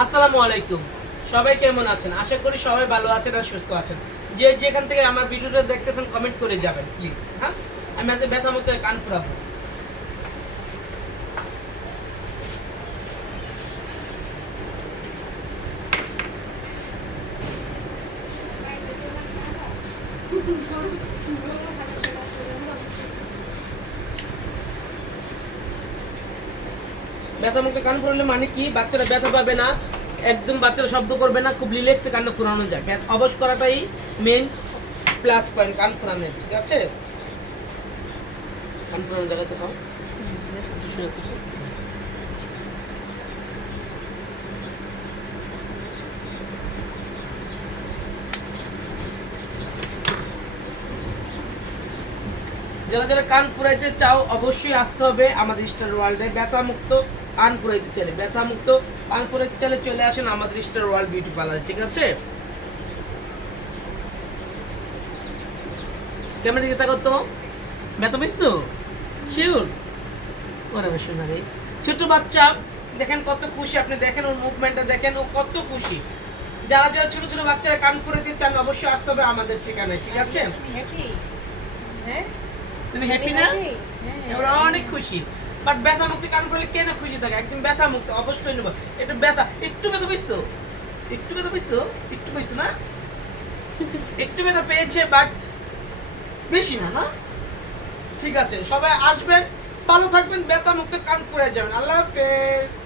আসসালামু আলাইকুম। সবাই কেমন আছেন? আশা করি সবাই ভালো আছেন আর সুস্থ আছেন। যে যেখান থেকে আমার ভিডিওটা দেখতেছেন কমেন্ট করে যাবেন প্লিজ। হ্যাঁ, আমি আজকে ব্যথা মতো কান ফুরাবো। ব্যথা মুক্ত কান ফুরালে মানে কি, বাচ্চারা ব্যথা পাবে না, একদম বাচ্চারা শব্দ করবে না, খুব রিল্যাক্সে কানটা ফুরানো যায়। অবশ করাটাই মেন প্লাস পয়েন্ট কান ফুরানোর। ঠিক আছে, কান ফুরানোর জায়গাতে খাও। যারা যারা কান ফুরাইতে চাও অবশ্যই আসতে হবে আমাদের স্টার ওয়ার্ল্ডে। ব্যথা মুক্ত কান ফুরাইতে চাইলে, ব্যথা মুক্ত কান ফুরাইতে চাইলে চলে আসেন আমাদের স্টার ওয়ার্ল্ড বিউটি পার্লারে। ঠিক আছে, ক্যামেরা দিকে তাকাও তো। ব্যথা পাইছো? শিওর? ওরা বেশ না রে, ছোট বাচ্চা দেখেন কত খুশি, আপনি দেখেন ওর মুভমেন্টটা দেখেন, ও কত খুশি। যারা যারা ছোট ছোট বাচ্চারা কান ফুরাইতে চান অবশ্যই আসতে হবে আমাদের ঠিকানায়। ঠিক আছে, তুমি হ্যাপি না? এবার অনেক খুশি। বাট ব্যথা মুক্তি কান ফুরালে কে না খুশি থাকে? একদম ব্যথা মুক্ত অবশ্যই নেবো। একটু ব্যথা, একটু ব্যথা পেয়েছো? একটু ব্যথা পেয়েছো? একটু পেয়েছো না? একটু ব্যথা পেয়েছে বাট বেশি না, না? ঠিক আছে, সবাই আসবেন, ভালো থাকবেন, ব্যথা মুক্ত কান ফুরাই যাবেন। আল্লাহ হাফেজ।